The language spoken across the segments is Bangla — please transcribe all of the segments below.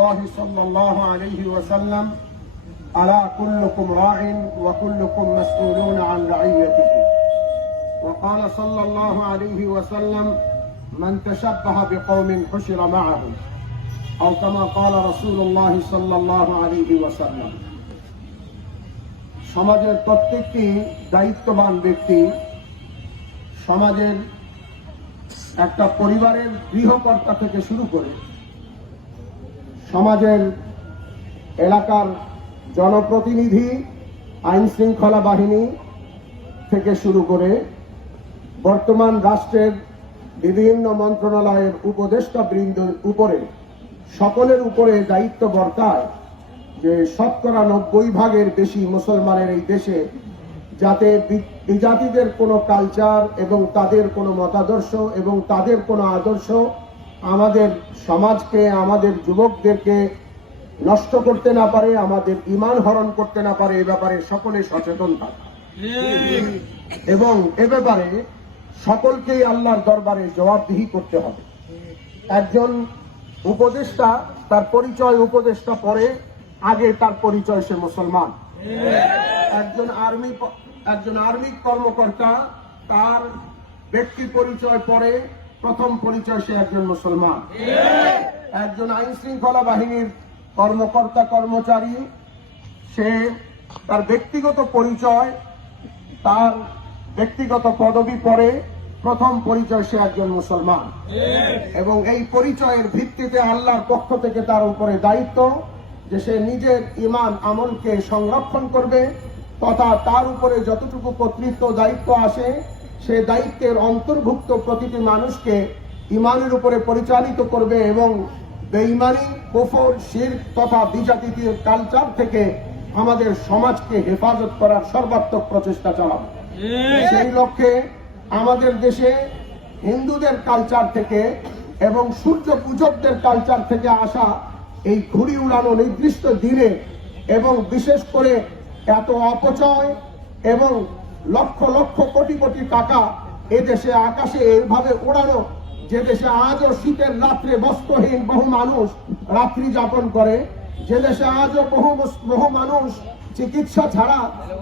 الله صلى الله عليه وسلم ألا كلكم راع وكلكم مسؤولون عن رعيته. وقال صلى الله عليه وسلم من تشبه بقوم حشر معهم، أو كما قال رسول الله صلى الله عليه وسلم. সমাজের প্রত্যেকটি দায়িত্ববান ব্যক্তি সমাজের একটা পরিবারের গৃহকর্তা থেকে শুরু করে সমাজের এলাকার জনপ্রতিনিধি, আইন শৃঙ্খলা বাহিনী থেকে শুরু করে বর্তমান রাষ্ট্রের বিভিন্ন মন্ত্রণালয়ের উপদেষ্টা বৃন্দের উপরে সকলের উপরে দায়িত্ব বর্তায় যে 90% বেশি মুসলমানের এই দেশে যাতে বিজাতিদের কোনো কালচার এবং তাদের কোনো মতাদর্শ এবং তাদের কোনো আদর্শ আমাদের সমাজকে, আমাদের যুবকদেরকে নষ্ট করতে না পারে, আমাদের ঈমান হরণ করতে না পারে, এ ব্যাপারে সকলে সচেতন থাকে এবং এ ব্যাপারে সকলকেই আল্লাহর দরবারে জবাবদিহি করতে হবে। একজন উপদেষ্টা তার পরিচয় উপদেষ্টা পরে, আগে তার পরিচয় সে মুসলমান। একজন আর্মি কর্মকর্তা তার ব্যক্তি পরিচয় পরে, প্রথম পরিচয় সে একজন মুসলমান। একজন আইন শৃঙ্খলা বাহিনীর কর্মকর্তা কর্মচারী সে তার ব্যক্তিগত পরিচয়, তার ব্যক্তিগত পদবি পরে, প্রথম পরিচয় সে একজন মুসলমান। এবং এই পরিচয়ের ভিত্তিতে আল্লাহর পক্ষ থেকে তার উপরে দায়িত্ব যে সে নিজের ঈমান আমলকে সংরক্ষণ করবে, তথা তার উপরে যতটুকু কর্তৃত্ব দায়িত্ব আসে সে দায়িত্বের অন্তর্ভুক্ত প্রতিটি মানুষকে ঈমানের উপরে পরিচালিত করবে এবং বেঈমানি, কুফর, শিরক তথা বিজাতীয় কালচার থেকে আমাদের সমাজকে হেফাজত করার সর্বাত্মক প্রচেষ্টা চালাবে। সেই লক্ষ্যে আমাদের দেশে হিন্দুদের কালচার থেকে এবং সূর্য পূজকদের কালচার থেকে আসা এই ঘুড়ি উড়ানো নির্দিষ্ট দিনে এবং বিশেষ করে এত অপচয় এবং লক্ষ লক্ষ কোটি কোটি টাকা এদেশে আকাশে এইভাবে উড়ানো, যে দেশে আজও শীতের রাত্রে বস্ত্রহীন বহু মানুষ রাত্রি যাপন করে, যে দেশে আজও বহু মানুষ চিকিৎসা ছাড়া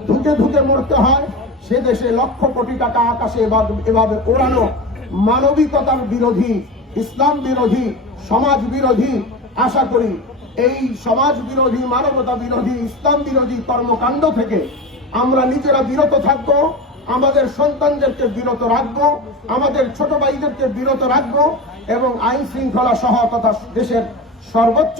ধুকে ধুকে মরতে হয়, সে দেশে লক্ষ কোটি টাকা আকাশে এভাবে ওড়ানো মানবিকতার বিরোধী, ইসলাম বিরোধী, সমাজ বিরোধী। আশা করি এই সমাজ বিরোধী, মানবতা বিরোধী, ইসলাম বিরোধী কর্মকাণ্ড থেকে আমরা নিজেরা বিরত থাকবো, আমাদের সন্তানদেরকে বিরত রাখবো, আমাদের ছোট ভাইদেরকে বিরত রাখবো এবং আইন শৃঙ্খলা সহ তথা দেশের সর্বোচ্চ